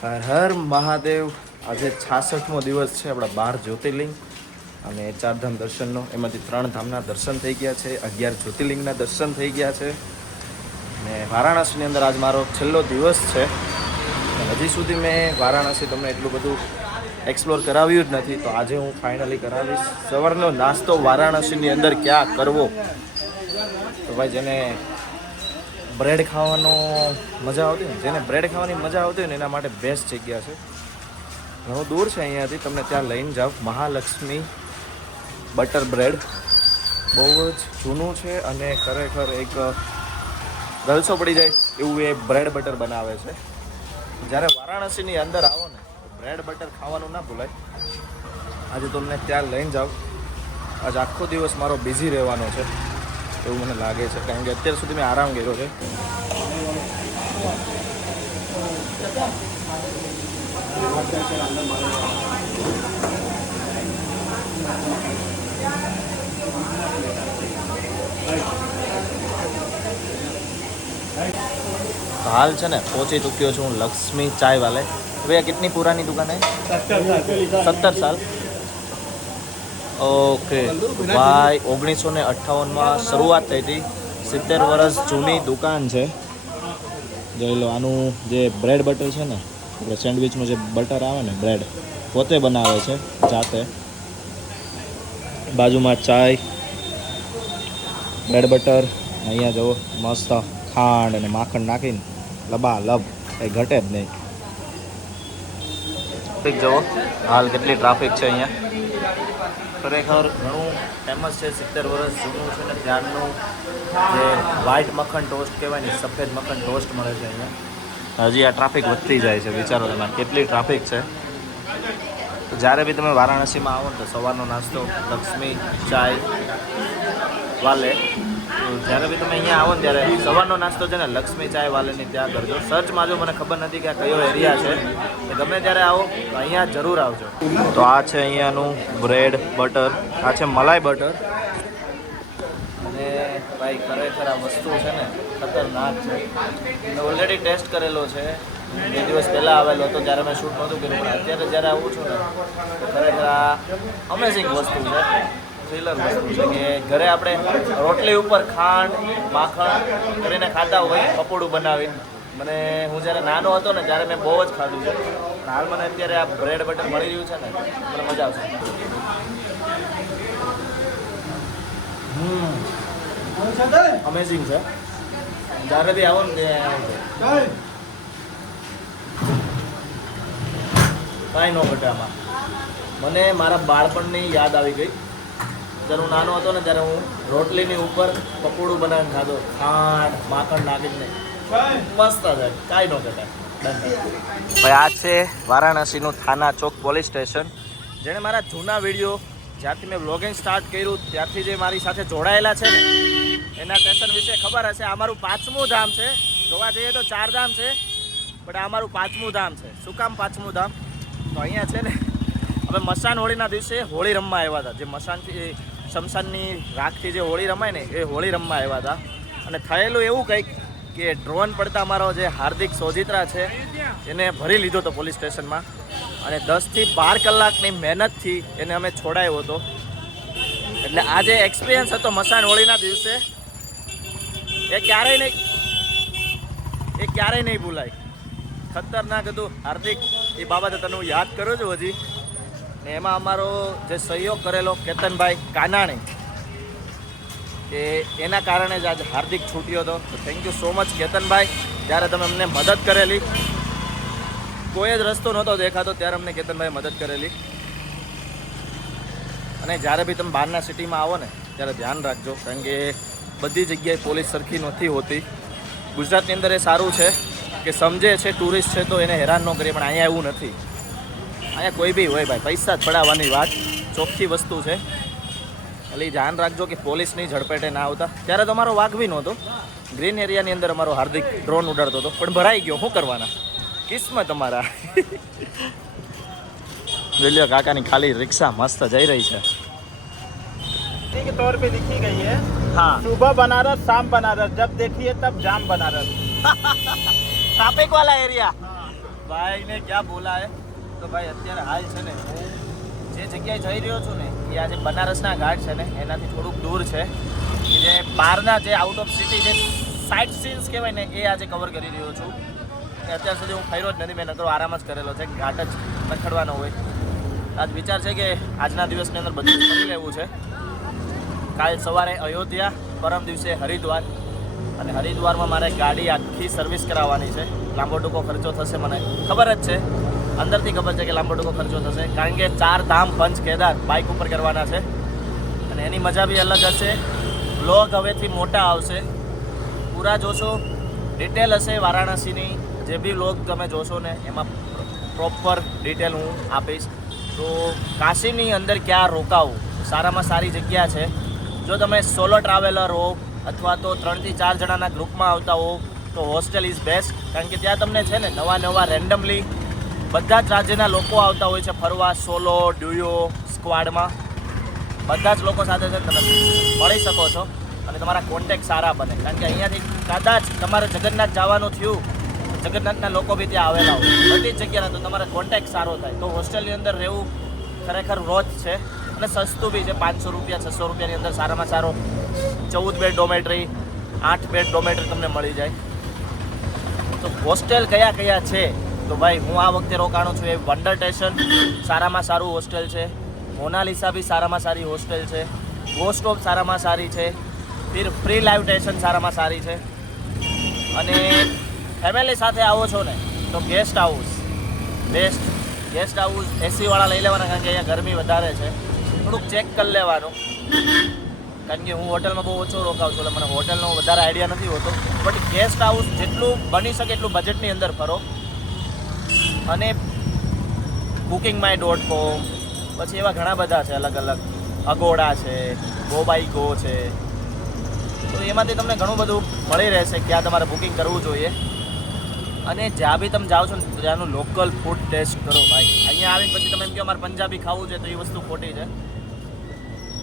હર હર મહાદેવ. આજે છાસઠમો દિવસ છે આપણા બાર જ્યોતિર્લિંગ અને ચારધામ દર્શનનો. એમાંથી ત્રણ ધામના દર્શન થઈ ગયા છે, અગિયાર જ્યોતિર્લિંગના દર્શન થઈ ગયા છે. ને વારાણસીની અંદર આજ મારો છેલ્લો દિવસ છે. હજી સુધી મેં વારાણસી તમને એટલું બધું એક્સપ્લોર કરાવ્યું જ નથી, તો આજે હું ફાઇનલી કરાવીશ. સવારનો નાસ્તો વારાણસીની અંદર ક્યાં કરવો? તો ભાઈ જેને બ્રેડ ખાવાનો મજા આવતી હોય જેને બ્રેડ ખાવાની મજા આવતી હોય ને, એના માટે બેસ્ટ જગ્યા છે. ઘણું દૂર છે અહીંયાથી, તમને ત્યાં લઈને જાઓ મહાલક્ષ્મી બટર બ્રેડ બહુ જ જૂનું છે અને ખરેખર એક ગલસો પડી જાય એવું એ બ્રેડ બટર બનાવે છે. જ્યારે વારાણસીની અંદર આવો ને બ્રેડ બટર ખાવાનું ના ભૂલાય. આજે તમને ત્યાં લઈને જાઓ આજે આખો દિવસ મારો બિઝી રહેવાનો છે. એવું મને લાગે છે. કારણ કે અત્યાર સુધી મેં આરામ કર્યો છે. હાલ છે ને પહોંચી ચૂક્યો છું હું લક્ષ્મી ચાય વાલે ભૈયા કેટલી પુરાની દુકાન હે? સત્તર સાલ. ઓકે. ભાઈ, ઓગણીસો ને અઠ્ઠાવનમાં શરૂઆત થઈ હતી. સિત્તેર વર્ષ જૂની દુકાન છે. જોઈ લો, આનું જે બ્રેડ બટર છે ને, આપણે સેન્ડવિચનું જે બટર આવે ને બ્રેડ પોતે બનાવે છે, જાતે. બાજુમાં ચાય બ્રેડ બટર અહીંયા જુઓ, મસ્ત ખાંડ અને માખણ નાખીને લબા લબ કંઈ ઘટે જ નહીં. ટ્રાફિક જુઓ, હાલ કેટલી ટ્રાફિક છે અહીંયા. ખરેખર ઘણું ફેમસ છે, સિત્તેર વર્ષ જૂનું છે ને ત્યારનું જે વ્હાઈટ મખણ ટોસ્ટ કહેવાય ને સફેદ મખણ ટોસ્ટ મળે છે અહીંયા. હજી આ ટ્રાફિક વધતી જાય છે, વિચારો તમે, કેટલી ટ્રાફિક છે. જ્યારે બી તમે વારાણસીમાં આવો ને, તો સવારનો નાસ્તો, લક્ષ્મી, ચાય, વાલે. જ્યારે બી તમે અહીંયા આવો ને ત્યારે સવારનો નાસ્તો છે ને લક્ષ્મી ચાય વાલેની ત્યાં કરજો. સર્ચમાં જો મને ખબર નથી કે આ કયો એરિયા છે ગમે ત્યારે આવો, અહીંયા જરૂર આવજો. તો આ છે અહીંયાનું બ્રેડ બટર, આ છે મલાઈ બટર. અને ભાઈ, ખરેખર આ વસ્તુ છે ને ખતરનાક છે. મેં ઓલરેડી ટેસ્ટ કરેલો છે. બે દિવસ પહેલાં આવેલો હતો, જ્યારે મેં શૂટ નહોતું કર્યું, પણ અત્યારે જ્યારે આવું છું ને, તો ખરેખર આ અમેઝિંગ વસ્તુ છે. થ્રિલર વસ્તુ કે ઘરે આપણે રોટલી ઉપર ખાંડ, માખણ કરીને ખાતા હોય, પકોડું બનાવીને. મને, હું જ્યારે નાનો હતો ને, ત્યારે મેં બહુ જ ખાધું છે. હાલ મને અત્યારે આ બ્રેડ બટર મળી રહ્યું છે ને, મને મજા આવશે. અમેઝિંગ છે. જ્યારે બી આવો ને કાંઈ ન ઘટે આમાં. મને મારા બાળપણની યાદ આવી ગઈ. જ્યારે હું નાનો હતો ને ત્યારે હું રોટલીની ઉપર પકોડું બનાવીને ખાધો. ખાંડ, માખણ, નાખીને મસ્ત છે કાંઈ ન કહેતા. ભાઈ, આ છે વારાણસીનું થાના ચોક પોલીસ સ્ટેશન. જેણે મારા જૂના વીડિયો જ્યારથી મેં બ્લોગિંગ સ્ટાર્ટ કર્યું, ત્યારથી જે મારી સાથે જોડાયેલા છે ને, એના સ્ટેશન વિશે ખબર હશે. આ મારું પાંચમું ધામ છે. જોવા જઈએ તો ચાર ધામ છે, પણ આ મારું પાંચમું ધામ છે. શું કામ પાંચમું ધામ? તો અહીંયા છે ને અમે મસાન હોળીના દિવસે હોળી રમવા આવ્યા હતા. જે મસાનથી શમશાનની રાખથી જે હોળી રમાય ને, એ હોળી રમવા આવ્યા હતા. અને થયેલું એવું કંઈક કે ડ્રોન પડતા અમારો જે હાર્દિક સોજિત્રા છે, એને ભરી લીધો હતો પોલીસ સ્ટેશનમાં. અને દસથી બાર કલાકની મહેનતથી એને અમે છોડાયો હતો. એટલે આ જે એક્સપિરિયન્સ હતો મસાન હોળીના દિવસે, એ ક્યારેય નહીં, એ ક્યારેય નહીં ભૂલાય. ખતરનાક હતું. હાર્દિક, એ બાબતે તને યાદ કરું છું હજી. ને એમાં અમારો જે સહયોગ કરેલો કેતનભાઈ કાનાણી, કે એના કારણે જ આજ હાર્દિક છૂટ્યો હતો. તો થેન્ક યુ સો મચ કેતનભાઈ. ત્યારે તમે અમને મદદ કરેલી, કોઈ જ રસ્તો નહોતો દેખાતો, ત્યારે અમને કેતનભાઈ મદદ કરેલી. અને જ્યારે બી તમે બહારના સિટીમાં આવો ને, ત્યારે ધ્યાન રાખજો, કારણ કે બધી જગ્યાએ પોલીસ સરખી નથી હોતી. ગુજરાતની અંદર એ સારું છે કે સમજે છે, ટુરિસ્ટ છે, તો એને હેરાન ન કરીએ, પણ અહીંયા એવું નથી. અહીંયા કોઈ બી હોય ભાઈ પૈસા જ પડાવવાની વાત ચોખ્ખી વસ્તુ છે એટલે ઈ ધ્યાન રાખજો કે પોલીસની ઝડપેટે ના આવતા ત્યારે તો અમારો વાઘ બી નહોતો ગ્રીન એરિયાની અંદર અમારો હાર્દિક ડ્રોન ઉડાડતો હતો પણ ભરાઈ ગયો શું કરવાના કિસ્મત અમારા જોઈ લ્યો કાકાની ખાલી રિક્ષા મસ્ત જઈ રહી છે के तौर पे लिखी गई है હા सुबह बनारस शाम बनारस जब देखिए तब जाम बनारस ટ્રાફિક વાળા એરિયા ભાઈને ક્યાં બોલા હે તો ભાઈ અત્યારે હાલ છે ને હું જે જગ્યાએ જઈ રહ્યો છું ને, એ આજે બનારસના ઘાટ છે ને, એનાથી થોડુંક દૂર છે. જે બહારના જે આઉટ ઓફ સિટી જે સાઇટ સીન્સ કહેવાય ને, એ આજે કવર કરી રહ્યો છું. કે અત્યાર સુધી હું ફર્યો જ નથી, મેં નકરો આરામ જ કરેલો છે, ઘાટ જ નખડવાનો હોય. આજ વિચાર છે કે આજના દિવસની અંદર બધું કરી લેવું છે. કાલ સવારે અયોધ્યા, પરમ દિવસે હરિદ્વાર. અને હરિદ્વારમાં મારે ગાડી આખી સર્વિસ કરાવવાની છે. લાંબો ટૂંકો ખર્ચો થશે મને. ખબર જ છે. અંદરથી ખબર છે કે લાંબો ટૂંકો ખર્ચો થશે, કારણ કે ચાર ધામ પંચ કેદાર બાઇક ઉપર કરવાના છે. અને એની મજા બી અલગ હશે. બ્લોગ હવેથી મોટા આવશે. પૂરા જોશો. ડિટેલ હશે વારાણસીની. જે બી લોગ તમે જોશો ને, એમાં પ્રોપર ડિટેલ હું આપીશ. તો કાશીની અંદર ક્યાં રોકાવું? સારામાં સારી જગ્યા છે. જો તમે સોલો ટ્રાવેલર હો, અથવા તો ત્રણથી ચાર જણાના ગ્રુપમાં આવતા હો, તો હોસ્ટેલ ઇઝ બેસ્ટ કારણ કે ત્યાં તમને છે ને નવા નવા રેન્ડમલી બધા જ રાજ્યના લોકો આવતા હોય છે ફરવા, સોલો, ડ્યુયો, સ્ક્વાડમાં. બધા જ લોકો સાથે છે, તમે મળી શકો છો અને તમારા કોન્ટેક સારા બને. કારણ કે અહીંયાથી કદાચ તમારે જગન્નાથ જવાનું થયું, જગન્નાથના લોકો બી ત્યાં આવેલા હોય. બધી જગ્યાના તો તમારે કોન્ટેક સારો થાય. તો હોસ્ટેલની અંદર રહેવું ખરેખર રોજ છે અને સસ્તું બી છે. પાંચસો રૂપિયા, છસો રૂપિયાની અંદર સારામાં સારો ચૌદ બેડ ડોમેટરી આઠ બેડ ડોમેટરી તમને મળી જાય. તો હોસ્ટેલ કયા કયા છે? તો ભાઈ, હું આ વખતે રોકાણો છું. એ વંડર સ્ટેશન સારામાં સારું હોસ્ટેલ છે. મોનાલિસા બી સારામાં સારી હોસ્ટેલ છે. ગોસ્ટ ઓફ સારામાં સારી છે. ફિર ફ્રી લાઈવ સ્ટેશન સારામાં સારી છે. અને ફેમિલી સાથે આવો છો ને, તો guest house best guest house એસીવાળા લઈ લેવાના કારણ કે અહીંયા ગરમી વધારે છે. થોડુંક ચેક કરી લેવાનું. કારણ કે હું હોટલમાં બહુ ઓછો રોકાઉં છું, એટલે મને હોટલનો વધારે આઈડિયા નથી હોતો. બટ ગેસ્ટ હાઉસ જેટલું બની શકે એટલું બજેટની અંદર ફરો. અને બુકિંગ માય ડોટ કોમ પછી એવા ઘણા બધા છે અલગ અલગ. અગોડા છે ગો બાય ગો છે. તો એમાંથી તમને ઘણું બધું મળી રહેશે ક્યાં તમારે બુકિંગ કરવું જોઈએ. અને જ્યાં બી તમે જાઓ છો ને, ત્યાંનું લોકલ ફૂડ ટેસ્ટ કરો ભાઈ. અહીંયા આવીને પછી તમે એમ કહો મારે પંજાબી ખાવું છે, તો એ વસ્તુ ખોટી છે.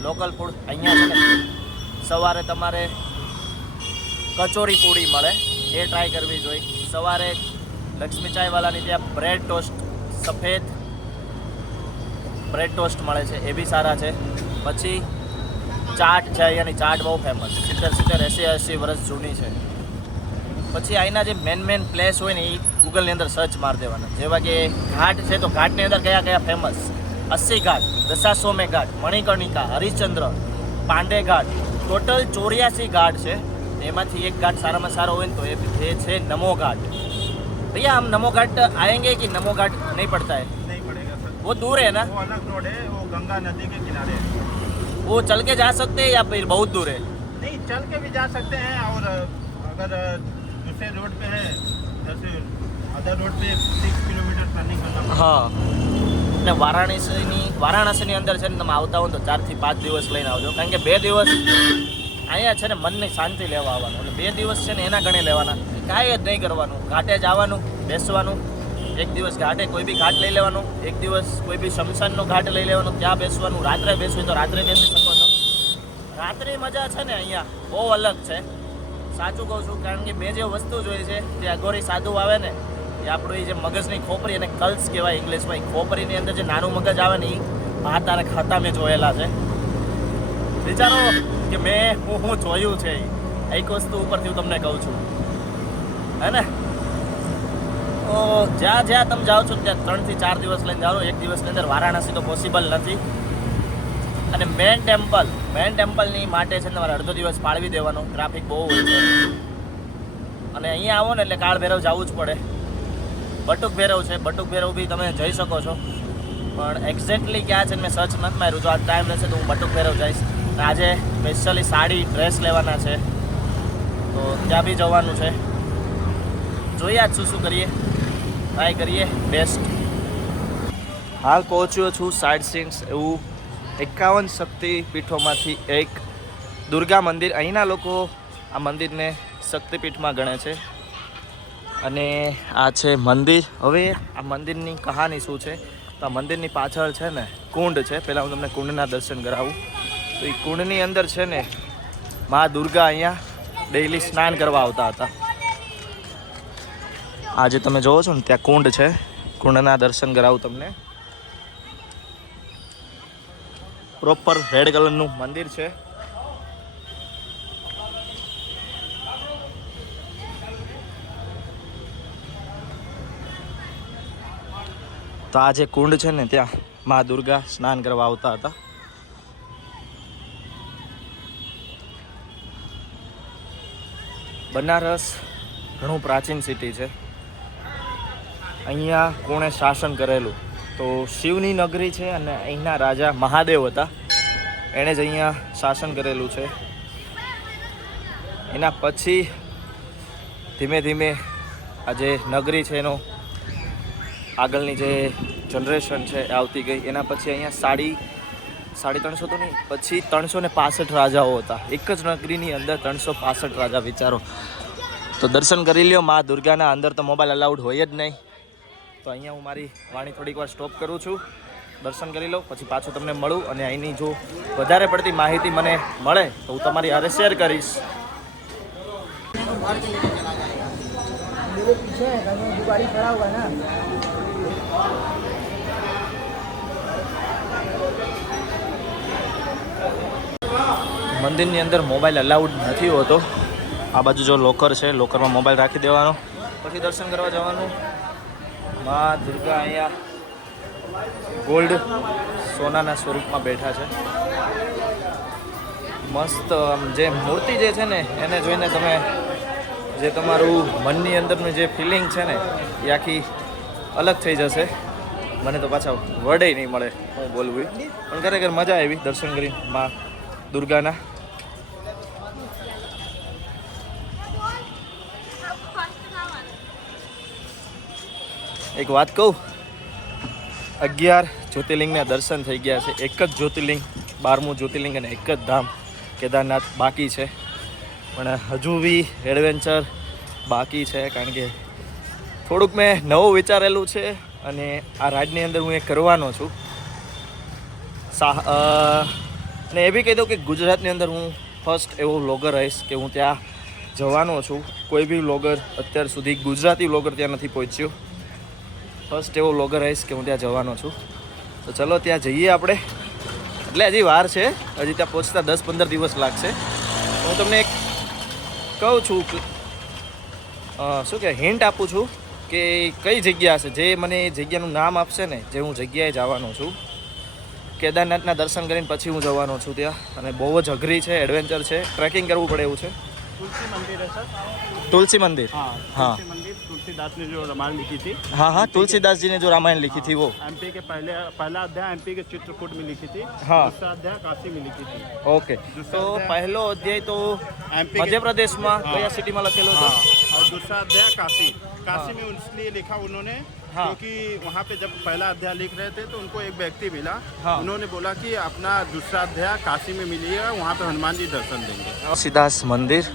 લોકલ ફૂડ અહીંયા છે સવારે તમારે કચોરી પૂરી મળે, એ ટ્રાય કરવી જોઈએ. સવારે લક્ષ્મી ચાયવાલાની ત્યાં બ્રેડ ટોસ્ટ સફેદ બ્રેડ ટોસ્ટ મળે છે, એ બી સારા છે. પછી ચાટ છે, અહીંયાની ચાટ બહુ ફેમસ સિત્તેર સિત્તેર એંસી એંસી વર્ષ જૂની છે. પછી અહીંના જે મેન મેન પ્લેસ હોય ને એ ગૂગલની અંદર સર્ચ મારી દેવાના. જેવા કે ઘાટ છે તો ઘાટની અંદર કયા કયા ફેમસ અસ્સી ઘાટ દશાશ્વમે ઘાટ, મણિકર્ણિકા, હરિશ્ચંદ્ર, પાંડે ઘાટ, ટોટલ ચોર્યાસી ઘાટ છે. એમાંથી એક ઘાટ સારામાં સારો હોય ને તો એ છે નમો ઘાટ. भैया हम नमो घाट आएंगे कि नमो घाट नहीं पड़ता है नहीं पड़ेगा सर वो दूर है ना वो अलग रोड है वो गंगा नदी के किनारे है वो चल के जा सकते हैं या फिर बहुत दूर है नहीं चल के भी जा सकते हैं और अगर दूसरे रोड पे है जैसे अदर रोड पे सिक्स किलोमीटर रनिंग करना पड़ेगा હા ને વારાણસીની વારાણસીની અંદર છે ને તમે આવતા હો તો ચારથી પાંચ દિવસ લઈને આવજો કારણ કે બે દિવસ અહીંયા છે ને મનની શાંતિ લેવા આવવાનું એટલે બે દિવસ છે ને એના ગણે લેવાના કાંઈ જ નહીં કરવાનું. ઘાટે જ આવવાનું બેસવાનું. એક દિવસ ઘાટે કોઈ બી ઘાટ લઈ લેવાનું. એક દિવસ કોઈ બી શમશાનનો ઘાટ લઈ લેવાનું. ત્યાં બેસવાનું. રાત્રે બેસવું તો રાત્રે બેસી શકો છો. રાત્રે મજા છે ને અહીંયા? બહુ અલગ છે. સાચું કહું છું, કારણ કે મેં જે વસ્તુ જોઈ છે, જે અઘોરી સાધુ આવે ને, એ આપણું જે મગજની ખોપરી અને કલ્સ કહેવાય ઇંગ્લિશમાં. એ ખોપરીની અંદર જે નાનું મગજ આવે ને, એ આ તારા ખાતા મેં જોયેલા છે. વિચારો કે મેં હું હું જોયું છે એક વસ્તુ ઉપરથી હું તમને કહું છું. હે ને? તો જ્યાં જ્યાં તમે જાઓ છો, ત્યાં ત્રણથી ચાર દિવસ લઈને જાઓ. એક દિવસની અંદર વારાણસી તો પોસિબલ નથી. અને મેન ટેમ્પલ મેન ટેમ્પલની માટે છે તમારે અડધો દિવસ ફાળવી દેવાનો. ટ્રાફિક બહુ હોય છે. અને અહીંયા આવો ને એટલે કાળ ભૈરવ જવું જ પડે. બટુક ભૈરવ છે. બટુક ભૈરવ બી તમે જઈ શકો છો. પણ એક્ઝેક્ટલી ક્યાં છે મેં સર્ચ નથી માર્યું. જો આ ટાઈમ રહેશે તો હું બટુક ભૈરવ જઈશ. આજે સ્પેશિયલી સાડી ડ્રેસ લેવાના છે. તો ત્યાં બી જવાનું છે. જોઈએ આજ શું શું કરીએ. ટ્રાય કરીએ. બેસ્ટ હાલ પહોંચ્યો છું સાઇડ સીન્સ એવું એકાવન શક્તિપીઠોમાંથી એક. દુર્ગા મંદિર. અહીંના લોકો આ મંદિરને શક્તિપીઠમાં ગણે છે. અને આ છે મંદિર. હવે આ મંદિરની કહાની શું છે? તો આ મંદિરની પાછળ છે ને કુંડ છે. પહેલાં હું તમને કુંડના દર્શન કરાવું. તો એ કુંડની અંદર છે ને મા દુર્ગા અહીંયા ડેઈલી સ્નાન કરવા આવતા હતા. આજે તમે જોવો છો ને, ત્યાં કુંડ છે. કુંડના દર્શન કરાવું તમને. પ્રોપર રેડ કલરનું મંદિર છે. તો આ જે કુંડ છે ને, ત્યાં મા દુર્ગા સ્નાન કરવા આવતા હતા. બનારસ ઘણું પ્રાચીન સિટી છે. અહીંયા કોણે શાસન કરેલું? તો શિવની નગરી છે અને અહીંના રાજા મહાદેવ હતા. એણે જ અહીંયા શાસન કરેલું છે. એના પછી ધીમે ધીમે આ જે નગરી છે એનો આગળની જે જનરેશન છે એ આવતી ગઈ. એના પછી અહીંયા સાડી સાડી ત્રણસો તો નહીં, પછી ત્રણસો ને પાસઠ રાજાઓ હતા. એક જ નગરીની અંદર ત્રણસો પાસઠ રાજા વિચારો. તો દર્શન કરી લ્યો, મા દુર્ગાના અંદર તો મોબાઈલ અલાઉડ હોય જ નહીં. તો અહીંયા હું મારી વાણી થોડીક વાર સ્ટોપ કરું છું. દર્શન કરી લઉં, પછી પાછું તમને મળું અને અહીંની જો વધારે પડતી માહિતી મને મળે, તો હું તમારી હારે શેર કરીશ. મંદિરની અંદર મોબાઈલ અલાઉડ નથી હોતો. આ બાજુ જો લોકર છે લોકરમાં મોબાઈલ રાખી દેવાનો. પછી દર્શન કરવા જવાનું. મા દુર્ગા અહીંયા ગોલ્ડ સોનાના સ્વરૂપમાં બેઠા છે. મસ્ત જે મૂર્તિ જે છે ને, એને જોઈને તમે જે તમારું મનની અંદરનું જે ફિલિંગ છે ને, એ આખી અલગ થઈ જશે. મને તો પાછા વર્ડે નહીં મળે, હું બોલવું પણ ખરેખર મજા આવી દર્શન કરી મા દુર્ગાના. એક વાત કહું? અગિયાર જ્યોતિર્લિંગના દર્શન થઈ ગયા છે. એક જ જ્યોતિર્લિંગ, બારમું જ્યોતિર્લિંગ અને એક જ ધામ કેદારનાથ બાકી છે. પણ હજુ બી એડવેન્ચર બાકી છે કારણ કે થોડુંક મેં નવું વિચારેલું છે અને આ રાઈડની અંદર હું એ કરવાનો છું. સાહ અને એ બી કહી દઉં કે ગુજરાતની અંદર હું ફર્સ્ટ એવો વ્લોગર રહીશ કે હું ત્યાં જવાનો છું. કોઈ બી વ્લોગર અત્યાર સુધી ગુજરાતી વ્લોગર ત્યાં નથી પહોંચ્યો. ફર્સ્ટ એવો વ્લોગર રહીશ કે હું ત્યાં જવાનો છું. તો ચલો ત્યાં જઈએ આપણે. એટલે હજી વાર છે. હજી ત્યાં પહોંચતા દસ પંદર દિવસ લાગશે. હું તમને એક કહું છું શું કે હિન્ટ આપું છું કે કઈ જગ્યા હશે જે મને એ જગ્યાનું નામ આપશે ને જે હું જગ્યાએ જવાનો છું. કેદારનાથના દર્શન કરીને પછી હું જવાનો છું ત્યાં. અને બહુ જ અઘરી છે એડવેન્ચર છે. ટ્રેકિંગ કરવું પડે એવું છે. તુલસી મંદિર તુલસી મંદિર. હા तुलसीदास ने जो रामायण लिखी थी। हाँ हाँ तुलसीदास जी ने जो रामायण लिखी थी वो। हाँ, एमपी के पहले पहला अध्याय एमपी के चित्रकूट में लिखी थी। हाँ। दूसरा अध्याय काशी में लिखी थी। ओके तो पहलो अध्याय तो मध्य प्रदेश में हाँ। तो सिटी में लखेलो था और दूसरा अध्याय काशी। काशी में इसलिए लिखा उन्होंने हाँ। क्योंकि वहाँ पे जब पहला अध्याय लिख रहे थे तो उनको एक व्यक्ति मिला। हाँ। उन्होंने बोला कि अपना दूसरा अध्याय काशी में मिली है वहाँ पे हनुमान जी दर्शन देंगे। सिद्धास मंदिर।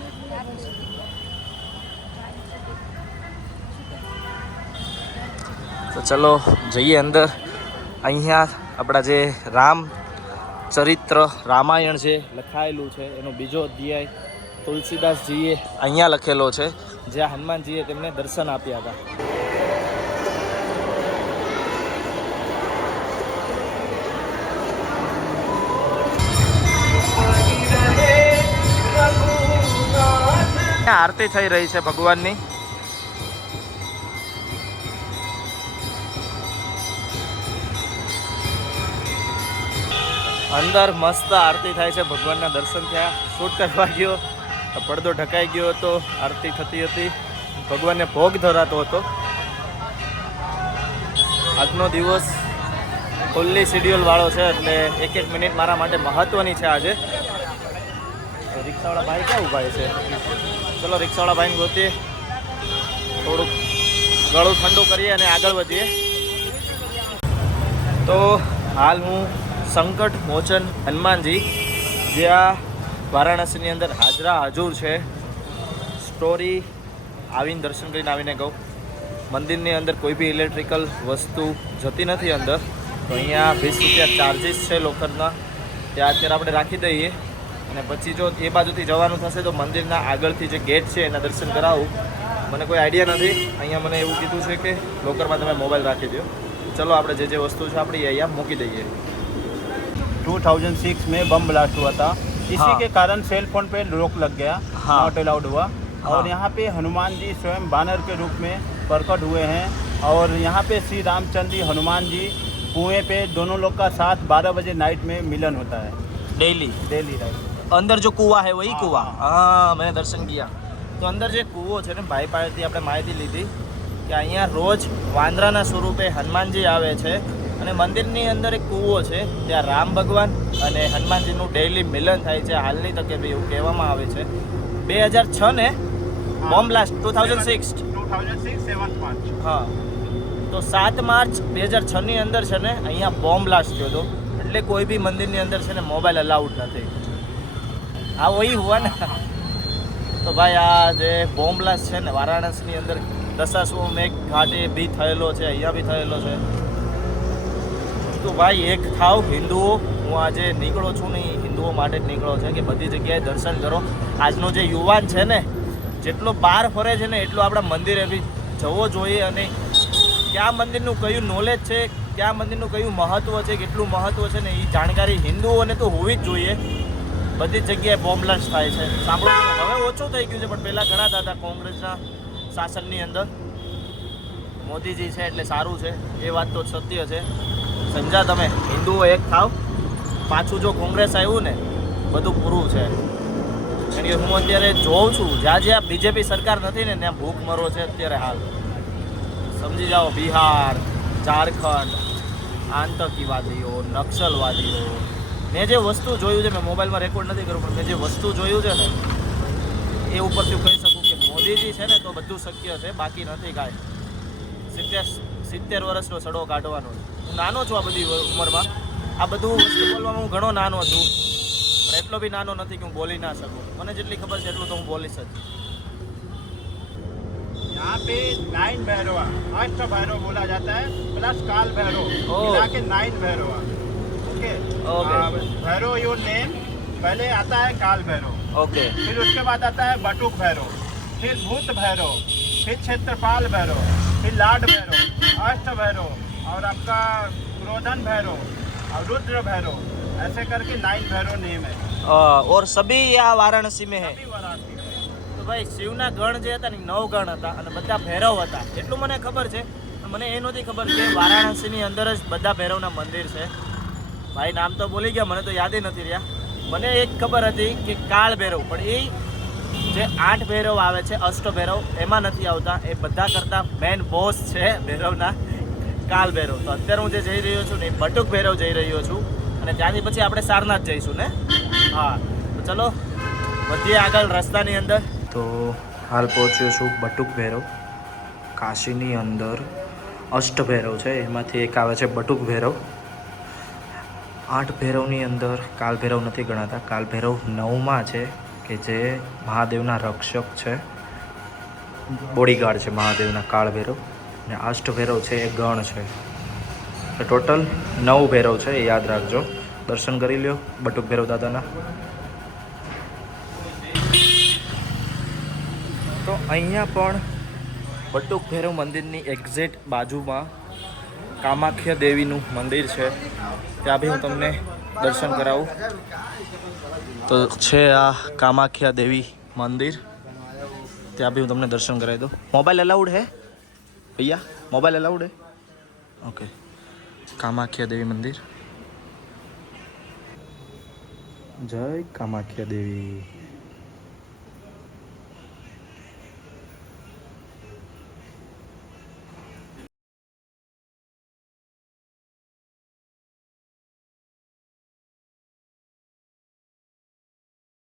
તો ચલો જઈએ અંદર. અહીંયા આપણા જે રામ ચરિત્ર રામાયણ જે લખાયેલું છે, એનો બીજો અધ્યાય તુલસીદાસજીએ અહીંયા લખેલો છે, જ્યાં હનુમાનજીએ તેમને દર્શન આપ્યા હતા. આરતી થઈ રહી છે ભગવાનની. અંદર મસ્ત આરતી થાય છે. ભગવાનના દર્શન થયા. શૂટ કરવા ગયો. પડદો ઢકાઈ ગયો હતો. આરતી થતી હતી. ભગવાનને ભોગ ધરાતો હતો. આજનો દિવસ ફૂલ્લી શિડ્યુલ વાળો છે એટલે એક એક મિનિટ મારા માટે મહત્વની છે આજે. રિક્ષાવાળા ભાઈ ક્યાં ઊભા છે? ચલો રિક્ષાવાળા ભાઈને ગોતીએ. થોડુંક ગળું ઠંડુ કરીએ અને આગળ વધીએ. તો હાલ હું સંકટ, મોચન, હનુમાનજી જ્યાં વારાણસીની અંદર હાજરા હાજુર છે. સ્ટોરી આવીને દર્શન કરીને આવીને કહું. મંદિરની અંદર કોઈ બી ઇલેક્ટ્રિકલ વસ્તુ જતી નથી અંદર. તો અહીંયા વીસ રૂપિયા ચાર્જિસ છે લોકરના ત્યાં અત્યારે આપણે રાખી દઈએ. અને પછી જો એ બાજુથી જવાનું થશે તો મંદિરના આગળથી જે ગેટ છે એના દર્શન કરાવું. મને કોઈ આઈડિયા નથી. અહીંયા મને એવું કીધું છે કે લોકરમાં તમે મોબાઈલ રાખી દો ચલો આપણે જે જે વસ્તુ છે આપણી અહીંયા મૂકી દઈએ. 2006 में बम ब्लास्ट हुआ था इसी हाँ। के कारण सेल फोन पे रोक लग गया हाँ। नॉट अलाउड हुआ हाँ। और यहाँ पे हनुमान जी स्वयं बानर के रूप में प्रकट हुए हैं और यहाँ पे श्री रामचंद्र जी हनुमान जी कुएं पे दोनों लोग का साथ 12 बजे नाइट में मिलन होता है ડેઈલી डेली राइट અંદર જો કૂવા હે વહી હા, કૂવા હા મેં દર્શન કિયા તો અંદર જે કૂવો છે ને ભાઈ પાસેથી આપણે માહિતી લીધી કે અહીંયા રોજ વાંદરાના સ્વરૂપે હનુમાનજી આવે છે અને મંદિરની અંદર એક કૂવો છે ત્યાં રામ ભગવાન અને હનુમાનજીનું ડેઇલી મિલન થાય છે હાલની તકે બી એવું કહેવામાં આવે છે. બે હજાર છ ને bomb blast two thousand six હા. તો સાત માર્ચ બે હજાર છની અંદર છે ને અહીંયા બોમ્બ બ્લાસ્ટ થયો હતો. એટલે કોઈ બી મંદિરની અંદર છે ને મોબાઈલ અલાઉડ નથી. આ વહી હુઆ ને તો ભાઈ આ જે બોમ્બ બ્લાસ્ટ છે ને વારાણસીની અંદર દશાશ્વમેઘ ઘાટે બી થયેલો છે અહીંયા બી થયેલો છે. તો ભાઈ, એક થાવ હિન્દુઓ. હું આજે નીકળો છું ને હિન્દુઓ માટે જ નીકળો છે કે બધી જગ્યાએ દર્શન કરો. આજનો જે યુવાન છે ને, જેટલો બહાર ફરે છે ને એટલો આપણા મંદિરે બી જવો જોઈએ અને કયા મંદિરનું કયું નોલેજ છે, કયા મંદિરનું કયું મહત્ત્વ છે, કેટલું મહત્ત્વ છે ને એ જાણકારી હિન્દુઓને તો હોવી જ જોઈએ. બધી જગ્યાએ બોમ્બ થાય છે. સાંભળો હવે ઓછું થઈ ગયું છે, પણ પહેલાં ઘણા હતા કોંગ્રેસના શાસનની અંદર. મોદીજી છે એટલે સારું છે, એ વાત તો સત્ય છે. સમજા તમે, હિન્દુઓ એક થાવ. પાછું જો કોંગ્રેસ આવ્યું ને, બધું પૂરું છે. કારણ હું અત્યારે જોઉં છું, જ્યાં જ્યાં બીજેપી સરકાર નથી ને, ત્યાં ભૂખ મરો છે અત્યારે હાલ. સમજી જાઓ, બિહાર, ઝારખંડ, આતંકીવાદીઓ, નક્સલવાદીઓ. મેં જે વસ્તુ જોયું છે, મેં મોબાઈલમાં રેકોર્ડ નથી કર્યું, પણ મેં જે વસ્તુ જોયું છે ને, એ ઉપરથી કહી શકું કે મોદીજી છે ને, તો બધું શક્ય છે, બાકી નથી કાંઈ. સિત્તેર સિત્તેર વર્ષનો સડો કાઢવાનો છે. હું નાનો છું આ બધી ઉંમરમાં આ બધું વસ્તુ બોલવામાં હું ઘણો નાનો છું પણ એટલો બી નાનો નથી કે હું બોલી ના શકું મને જેટલી ખબર છે એટલું તો હું બોલીશ જ यहाँ पे नाइन भैरवा अष्ट भैरव बोला जाता है प्लस काल भैरव ओ। मिला के nine Bhairahawa okay okay. Uh, Bhairav your name पहले आता है काल भैरव ઓકે फिर उसके बाद आता है बटुक भैरव फिर भूत भैरव फिर क्षेत्रपाल भैरव फिर लाड भैरव अष्ट भैरव और आपका क्रोधन भैरव और रुद्र भैरव ऐसे करके नाइन भैरव नेम है और सभी यहाँ वाराणसी में है सभी वाराणसी में। તો ભાઈ શિવના ગણ જે હતા ને ઈ નવ ગણ હતા અને બધા ભૈરવ હતા એટલું મને ખબર છે પણ મને એ નહોતી ખબર કે વારાણસીની અંદર જ બધા ભૈરવના મંદિર છે ભાઈ નામ તો બોલી ગયા મને તો યાદ નથી રહ્યા મને એક ખબર હતી કે કાળ ભૈરવ પણ એ જે આઠ ભૈરવ આવે છે અષ્ટ ભૈરવ એમાં નથી આવતા એ બધા કરતાં મેન બોસ છે ભૈરવના કાલ ભૈરવ. તો અત્યારે હું જે જઈ રહ્યો છું ને બટુક ભૈરવ જઈ રહ્યો છું. અને ત્યાંથી પછી આપણે સારનાથ જઈશું ને? હા. તો ચલો, વધીએ આગળ રસ્તાની અંદર. તો હાલ પહોંચ્યો છું બટુક ભૈરવ. કાશીની અંદર અષ્ટ ભૈરવ છે. એમાંથી એક આવે છે બટુક ભૈરવ. આઠ ભૈરવની અંદર કાલ ભૈરવ નથી ગણાતા. કાલ ભૈરવ નવમાં છે કે જે મહાદેવના રક્ષક છે. બોડીગાર્ડ છે મહાદેવના કાળ ભૈરવ. અને અષ્ટ ભૈરવ છે, એ ગણ છે. એટલે ટોટલ નવ ભૈરવ છે, એ યાદ રાખજો. દર્શન કરી લ્યો, બટુક ભૈરવ દાદાના. તો અહીંયા પણ બટુક ભૈરવ મંદિરની એક્ઝેક્ટ બાજુમાં કામાખ્ય દેવીનું મંદિર છે. ત્યાં બી હું તમને દર્શન કરાવું. તો છે આ કામાખ્યા દેવી મંદિર. ત્યાં બી હું તમને દર્શન કરાવી દઉં. મોબાઈલ અલાઉડ હે? ભૈયા મોબાઈલ અલાઉડ હે? ઓકે કામાખ્યા દેવી મંદિર. જય કામાખ્યા દેવી.